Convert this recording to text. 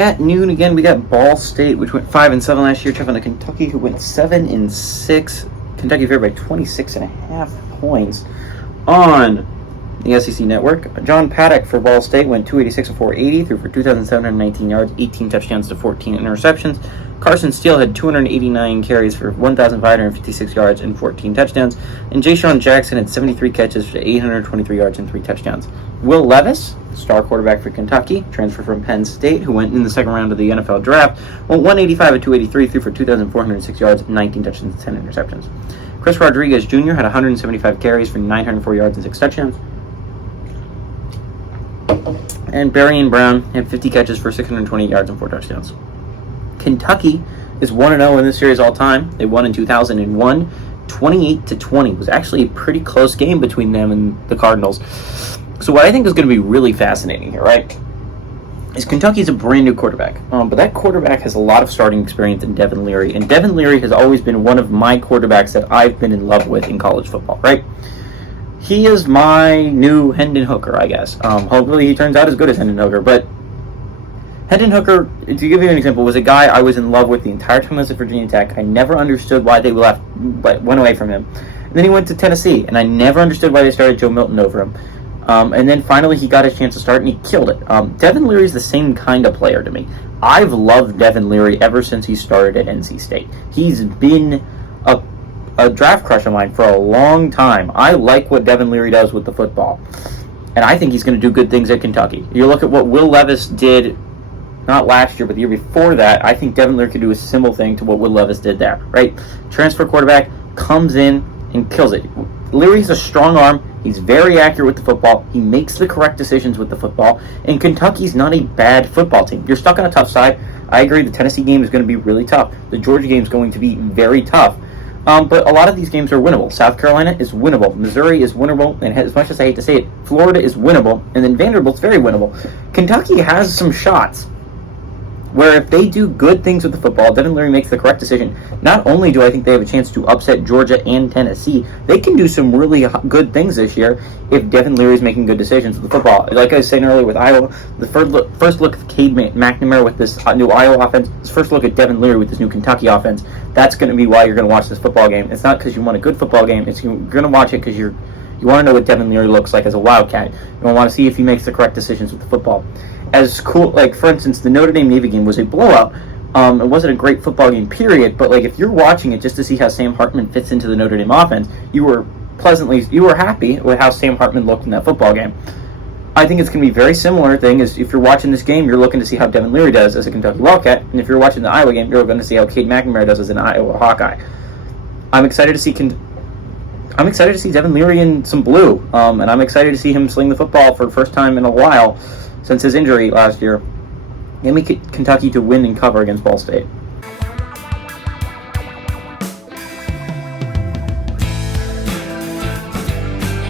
At noon again, we got Ball State, which went 5-7 last year, taking on Kentucky, who went 7-6. Kentucky favored by 26.5 points on the SEC Network. John Paddock for Ball State went 286 of 480, threw for 2,719 yards, 18 touchdowns to 14 interceptions. Carson Steele had 289 carries for 1,556 yards and 14 touchdowns. And Ja'Shawn Jackson had 73 catches for 823 yards and 3 touchdowns. Will Levis, star quarterback for Kentucky, transfer from Penn State, who went in the second round of the NFL draft, went 185 of 283, threw for 2,406 yards, 19 touchdowns, 10 interceptions. Chris Rodriguez Jr. had 175 carries for 904 yards and 6 touchdowns. And Barian Brown had 50 catches for 620 yards and 4 touchdowns. Kentucky is 1-0 in this series all time. They won in 2001, 28-20. It was actually a pretty close game between them and the Cardinals. So what I think is going to be really fascinating here, right, is Kentucky's a brand new quarterback. But that quarterback has a lot of starting experience in Devin Leary. And Devin Leary has always been one of my quarterbacks that I've been in love with in college football, right? He is my new Hendon Hooker, I guess. Hopefully he turns out as good as Hendon Hooker. But Hendon Hooker, to give you an example, was a guy I was in love with the entire time I was at Virginia Tech. I never understood why they went away from him. And then he went to Tennessee, and I never understood why they started Joe Milton over him. And then finally he got a chance to start, and he killed it. Devin Leary's the same kind of player to me. I've loved Devin Leary ever since he started at NC State. He's been a draft crush of mine for a long time. I like what Devin Leary does with the football. And I think he's going to do good things at Kentucky. You look at what Will Levis did, not last year, but the year before that. I think Devin Leary could do a similar thing to what Will Levis did there, right? Transfer quarterback, comes in and kills it. Leary's a strong arm. He's very accurate with the football. He makes the correct decisions with the football. And Kentucky's not a bad football team. You're stuck on a tough side. I agree the Tennessee game is going to be really tough. The Georgia game is going to be very tough. But a lot of these games are winnable. South Carolina is winnable. Missouri is winnable. And as much as I hate to say it, Florida is winnable. And then Vanderbilt's very winnable. Kentucky has some shots where if they do good things with the football, Devin Leary makes the correct decision. Not only do I think they have a chance to upset Georgia and Tennessee, they can do some really good things this year if Devin Leary is making good decisions with the football. Like I was saying earlier with Iowa, the first look at Cade McNamara with this new Iowa offense, this first look at Devin Leary with this new Kentucky offense, that's going to be why you're going to watch this football game. It's not because you want a good football game, it's you're going to watch it because you want to know what Devin Leary looks like as a Wildcat. You want to see if he makes the correct decisions with the football. As cool, like for instance, the Notre Dame Navy game was a blowout. It wasn't a great football game, period. But like if you're watching it just to see how Sam Hartman fits into the Notre Dame offense, you were happy with how Sam Hartman looked in that football game. I think it's going to be a very similar thing as if you're watching this game, you're looking to see how Devin Leary does as a Kentucky Wildcat, and if you're watching the Iowa game, you're going to see how Cade McNamara does as an Iowa Hawkeye. I'm excited to see Devin Leary in some blue, and I'm excited to see him sling the football for the first time in a while since his injury last year. Give me Kentucky to win and cover against Ball State.